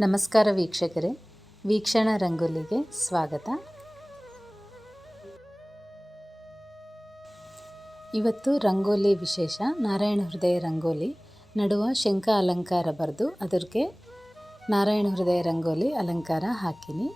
ನಮಸ್ಕಾರ ವೀಕ್ಷಕರೇ, ವೀಕ್ಷಣ ರಂಗೋಲಿಗೆ ಸ್ವಾಗತ. ಇವತ್ತು ರಂಗೋಲಿ ವಿಶೇಷ, ನಾರಾಯಣ ಹೃದಯ ರಂಗೋಲಿ, ನಡುವ ಶಂಖ ಅಲಂಕಾರ ಬರೆದು ಅದಕ್ಕೆ ನಾರಾಯಣ ಹೃದಯ ರಂಗೋಲಿ ಅಲಂಕಾರ ಹಾಕಿನಿ.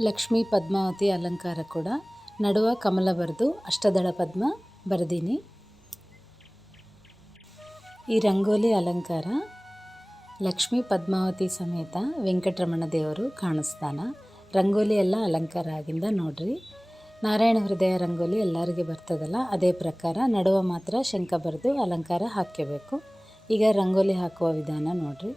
ಲಕ್ಷ್ಮೀ ಪದ್ಮಾವತಿ ಅಲಂಕಾರ ಕೂಡ ನಡುವ ಕಮಲ ಬರೆದು ಅಷ್ಟದಳ ಪದ್ಮ ಬರೆದೀನಿ. ಈ ರಂಗೋಲಿ ಅಲಂಕಾರ ಲಕ್ಷ್ಮೀ ಪದ್ಮಾವತಿ ಸಮೇತ ವೆಂಕಟರಮಣ ದೇವರು ಕಾಣಿಸ್ತಾನ ರಂಗೋಲಿ ಎಲ್ಲ ಅಲಂಕಾರ ಆಗಿಂದ ನೋಡ್ರಿ. ನಾರಾಯಣ ಹೃದಯ ರಂಗೋಲಿ ಎಲ್ಲರಿಗೆ ಬರ್ತದಲ್ಲ, ಅದೇ ಪ್ರಕಾರ ನಡುವ ಮಾತ್ರ ಶಂಖ ಬರೆದು ಅಲಂಕಾರ ಹಾಕ್ಕೋಬೇಕು ಈಗ ರಂಗೋಲಿ ಹಾಕುವ ವಿಧಾನ ನೋಡ್ರಿ.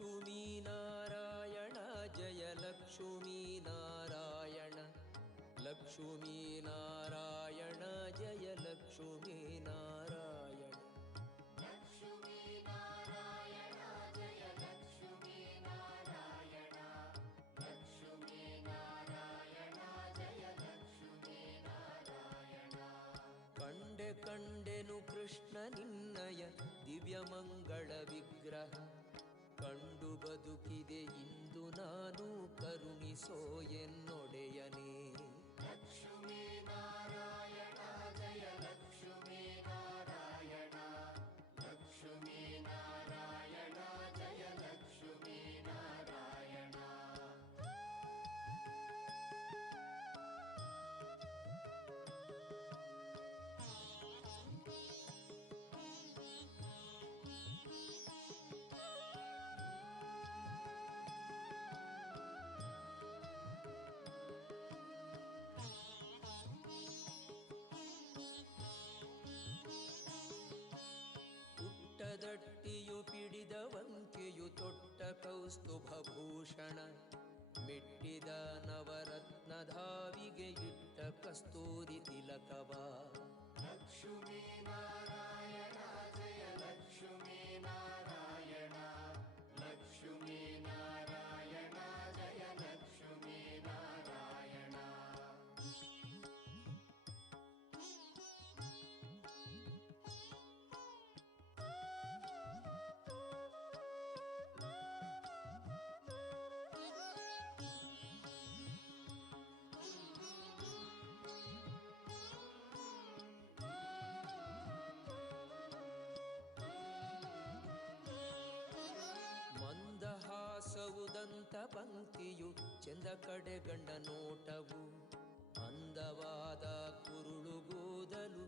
लक्ष्मी नारायण जय लक्ष्मी नारायण लक्ष्मी नारायण जय लक्ष्मी नारायण कण्डे कण्डे नु कृष्णनिर्णय दिव्यमङ्गलविग्रह ಕಂಡು ಬದುಕಿದೆ ಇಂದು ನಾನು ಕರುಣಿಸೋ ಎನ್ನೊಡೆಯನೇ. ಪುಟ್ಟದಟ್ಟಿಯು ಪಿಡಿದವಂಕೆಯು ತೊಟ್ಟ ಕೌಸ್ತುಭಭೂಷಣ ಮೆಟ್ಟಿದ ನವರತ್ನಧಾವಿಗೆ ಇಟ್ಟ ಕಸ್ತೂರಿ ತಿಲಕವ. ಮಂದಹಾಸವುದಂತ ಚೆಂದ ಕಡೆ ಗಂಡ ನೋಟವು ಅಂದವಾದ ಕುರುಳುಗೂದಲು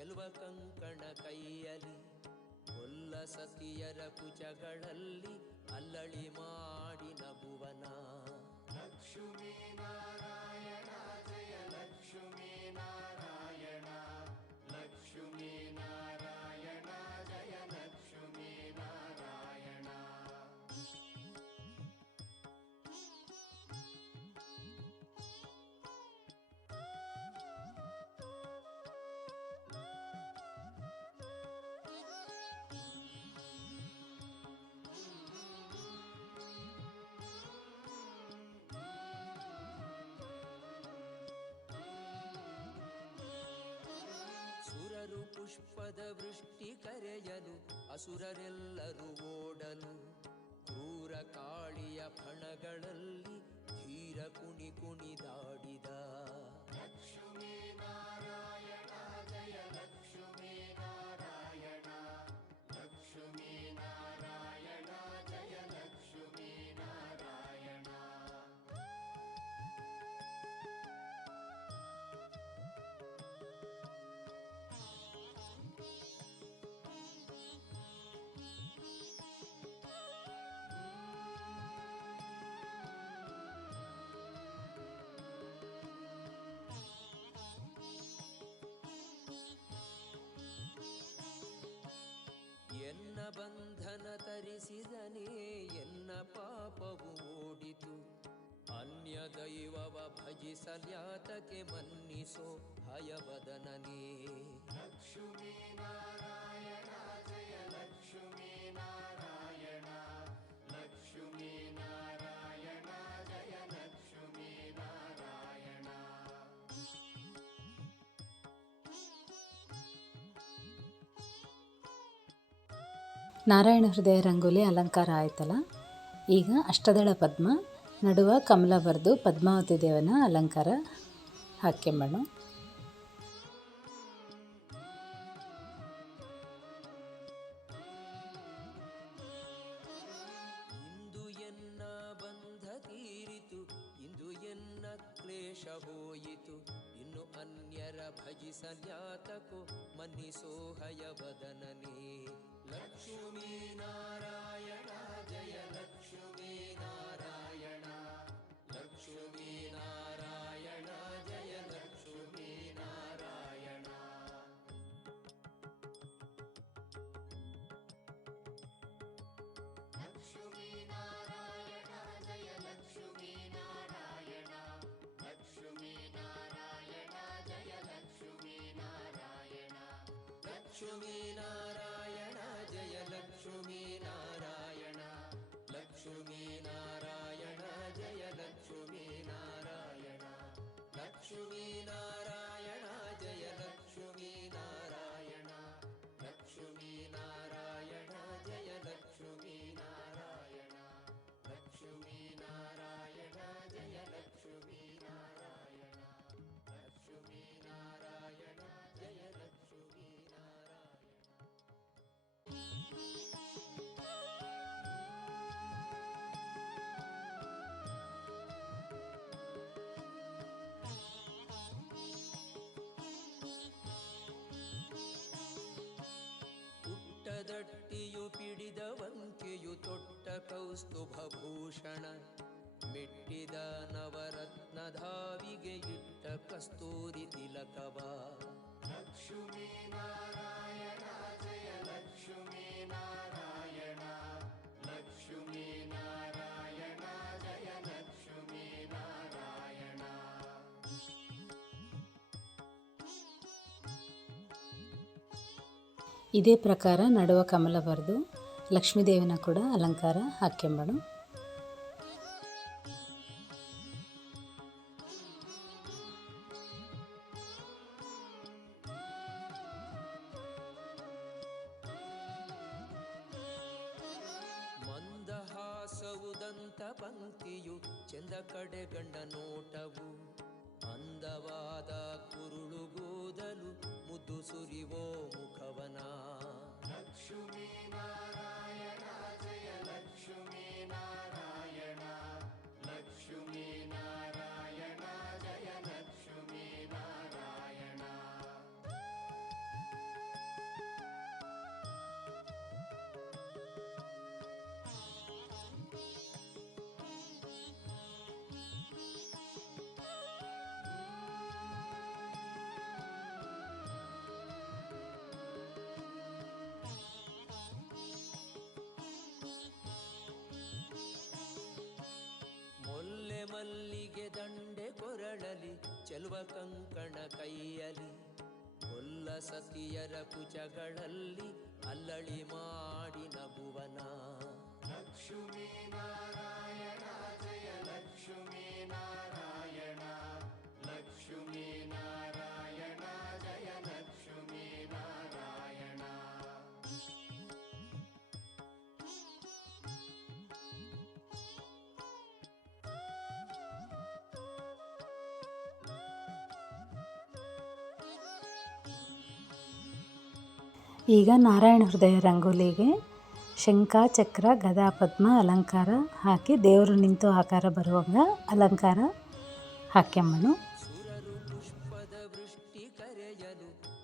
ಚೆಲುವ ಕಂಕಣ ಕೈಯಲಿ ಕೊಲ್ಲ ಸತಿಯರ ಕುಚಗಳಲ್ಲಿ ಅಲ್ಲಳಿ ಮಾಡಿ ನಗುವನ. ಸುರರು ಪುಷ್ಪದ ವೃಷ್ಟಿ ಕರೆಯಲು ಅಸುರರೆಲ್ಲರೂ ಓಡಲು. ಕ್ರೂರ ಕಾಳಿಯ ಫಣಗಳಲ್ಲಿ ಧೀರ ಕುಣಿ ಕುಣಿದಾಡಿದ ಬಂಧನ ತರಿಸಿದನೇ ಎನ್ನ ಪಾಪವು ಓಡಿತು. ಅನ್ಯ ದೈವವ ಭಜಿಸಲ್ಯಾತಕ್ಕೆ ಮನ್ನಿಸೋ ಹಯವದನನೇ ನಾರಾಯಣ. ಹೃದಯ ರಂಗೋಲಿ ಅಲಂಕಾರ ಆಯ್ತಲ್ಲ? ಈಗ ಅಷ್ಟದಳ ಪದ್ಮ ನಡುವ ಕಮಲ ಬರೆದು ಪದ್ಮಾವತಿ ದೇವನ ಅಲಂಕಾರ ಹಾಕ್ಕೊಂಬೋಣ Chungina ಕೌಸ್ತುಭಭೂಷಣ ಮೆಟ್ಟಿದ ನವರತ್ನಧಾವಿಗೆ ಇಟ್ಟ ಕಸ್ತೂರಿ ತಿಲಕವ. ಲಕ್ಷ್ಮೀ ನಾರಾಯಣ ಜಯ ಲಕ್ಷ್ಮೀ ನಾರಾಯಣ. ಲಕ್ಷ್ಮೀ ನಾರಾಯಣ ಜಯ ಲಕ್ಷ್ಮೀ ನಾರಾಯಣ. ಇದೇ ಪ್ರಕಾರ ನಡುವ ಕಮಲ ಬರೆದು ಲಕ್ಷ್ಮೀದೇವಿನ ಕೂಡ ಅಲಂಕಾರ ಹಾಕ್ಯಂಬಳು ಮಂದಹಾಸವುದಂತ ಪಂಕ್ತಿಯು ಚೆಂದ ಕಡೆ ಗಂಡ ನೋಟವು ಅಂದವಾದ కురుಳು గోదలు ముద్దు సురివో ముఖవనా లక్ష్మీనారాయణ ना ಮಲ್ಲಿಗೆ ದಂಡೆ ಕೊರಳಲಿ ಚೆಲುವ ಕಂಕಣ ಕೈಯಲಿ. ಕೊಲ್ಲ ಸತಿಯರ ಕುಚಗಳಲ್ಲಿ ಅಲ್ಲಳಿ ಮಾಡಿ ನಗುವನ. ಈಗ ನಾರಾಯಣ ಹೃದಯ ರಂಗೋಲಿಗೆ ಶಂಖ, ಚಕ್ರ, ಗದಾ, ಪದ್ಮ, ಅಲಂಕಾರ ಹಾಕಿ ದೇವರು ನಿಂತು ಆಕಾರ ಬರುವಾಗ ಅಲಂಕಾರ ಹಾಕ್ಯಮ್ಮನು.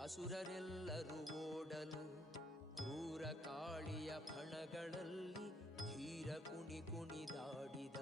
ಅಸುರರೆಲ್ಲರೂ ಓಡಲು ಕ್ರೂರ ಕಾಳಿಯ ಫಣಗಳಲ್ಲಿ ಧೀರ ಕುಣಿ ಕುಣಿದಾಡಿದ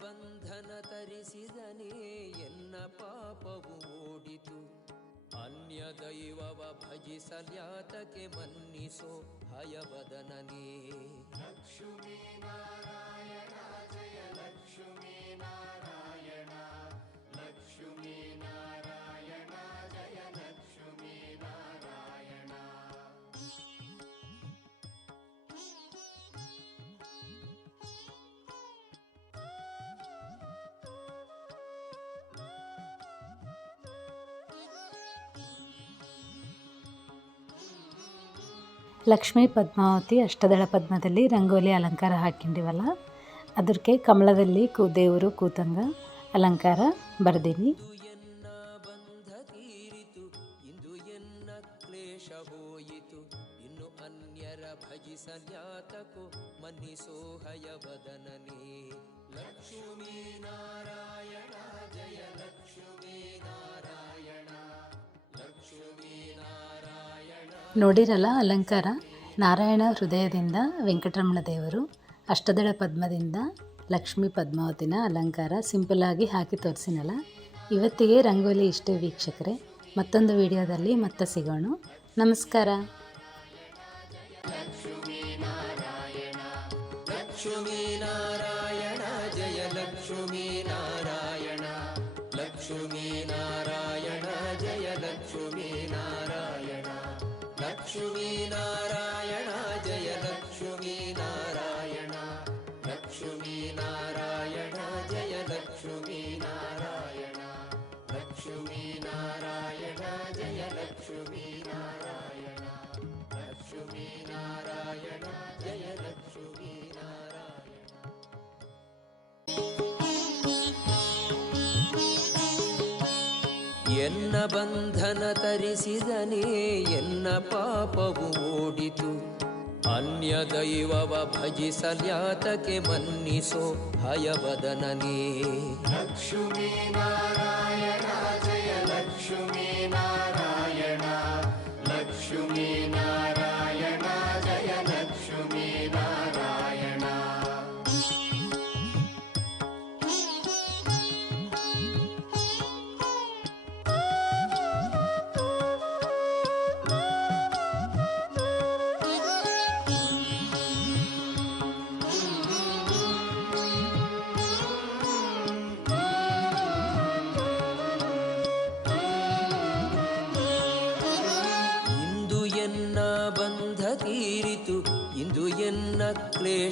ಬಂಧನ ತರಿಸಿದನೇ ಎನ್ನ ಪಾಪವು ಓಡಿತು ಅನ್ಯ ದೈವವ ಭಜಿಸಲ್ಯಾತಕ್ಕೆ ಮನ್ನಿಸೋ ಹಯವದನನೇ. ಲಕ್ಷ್ಮೀ ಪದ್ಮಾವತಿ ಅಷ್ಟದಳ ಪದ್ಮದಲ್ಲಿ ರಂಗೋಲಿ ಅಲಂಕಾರ ಹಾಕಿಂಡಿವಲ್ಲ ಅದಕ್ಕೆ ಕಮಲದಲ್ಲಿ ಕೂ ದೇವರು ಕೂತಂಗ ಅಲಂಕಾರ ಬರ್ದೀನಿ. ಲಕ್ಷ್ಮೀ ನಾರಾಯಣ ಜಯ ಲಕ್ಷ್ಮೀ ನಾರಾಯಣ ಲಕ್ಷ್ಮೀ ನಾರಾಯಣ ನೋಡಿರಲ್ಲ ಅಲಂಕಾರ? ನಾರಾಯಣ ಹೃದಯದಿಂದ ವೆಂಕಟರಮಣ ದೇವರು ಅಷ್ಟದಳ ಪದ್ಮದಿಂದ ಲಕ್ಷ್ಮೀ ಪದ್ಮಾವತಿನ ಅಲಂಕಾರ ಸಿಂಪಲ್ಲಾಗಿ ಹಾಕಿ ತೋರಿಸಿನಲ್ಲ? ಇವತ್ತಿಗೆ ರಂಗೋಲಿ ಇಷ್ಟೇ ವೀಕ್ಷಕರೇ. ಮತ್ತೊಂದು ವಿಡಿಯೋದಲ್ಲಿ ಮತ್ತೆ ಸಿಗೋಣ. ನಮಸ್ಕಾರ. ಎನ್ನ ಬಂಧನ ತರಿಸಿದನೇ ಎನ್ನ ಪಾಪವು ಓಡಿತು. ಅನ್ಯ ದೈವವ ಭಜಿಸಲ್ಯಾತಕೆ ಮನ್ನಿಸೋ ಹಯವದನನೇ. ಇಂದು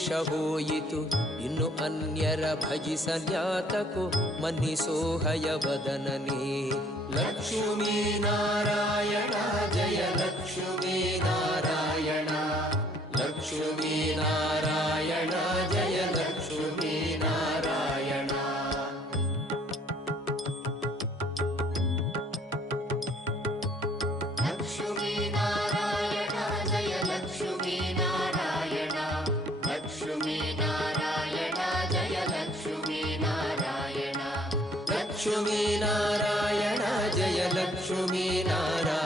ಕ್ಲೇಶ ಹೋಯಿತು ಇನ್ನು ಅನ್ಯರ ಭಜಿಸಲ್ಯಾತಕೋ ಮನ್ನಿಸೋ ಹಯವದನನೇ ಲಕ್ಷ್ಮೀ लक्ष्मी नारायण जय लक्ष्मी नारायण।